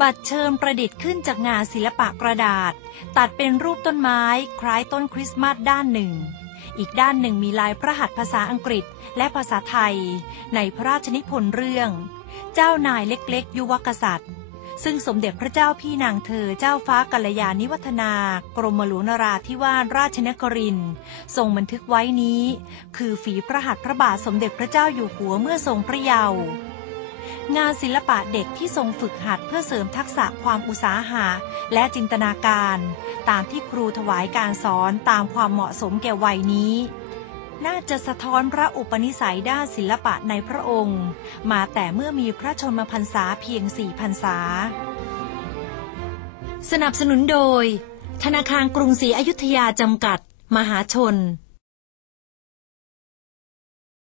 บัตรเชิญประดิษฐ์ขึ้นจากงานศิลปะกระดาษ ตัดเป็นรูปต้นไม้ คล้ายต้นคริสต์มาสด้านหนึ่ง อีกด้านหนึ่งมีลายพระหัตถ์ภาษาอังกฤษและภาษาไทย ในพระราชนิพนธ์เรื่อง เจ้านายเล็กๆ ยุวกษัตริย์ ซึ่งสมเด็จพระเจ้าพี่นางเธอเจ้าฟ้ากัลยาณิวัฒนา กรมหลวงนราธิวาสราชนครินทร์ทรงบันทึกไว้นี้ คือฝีพระหัตถ์พระบาทสมเด็จพระเจ้าอยู่หัวเมื่อทรงพระเยาว์ งานศิลปะเด็กที่ทรงฝึกหัดเพื่อเสริมทักษะความอุตสาหะและจินตนาการ ตามที่ครูถวายการสอนตามความเหมาะสมแก่วัยนี้ น่าจะสะท้อนพระอุปนิสัยด้านศิลปะในพระองค์ มาแต่เมื่อมีพระชนมพรรษาเพียงสี่พรรษา สนับสนุนโดย ธนาคารกรุงศรีอยุธยาจำกัด มหาชน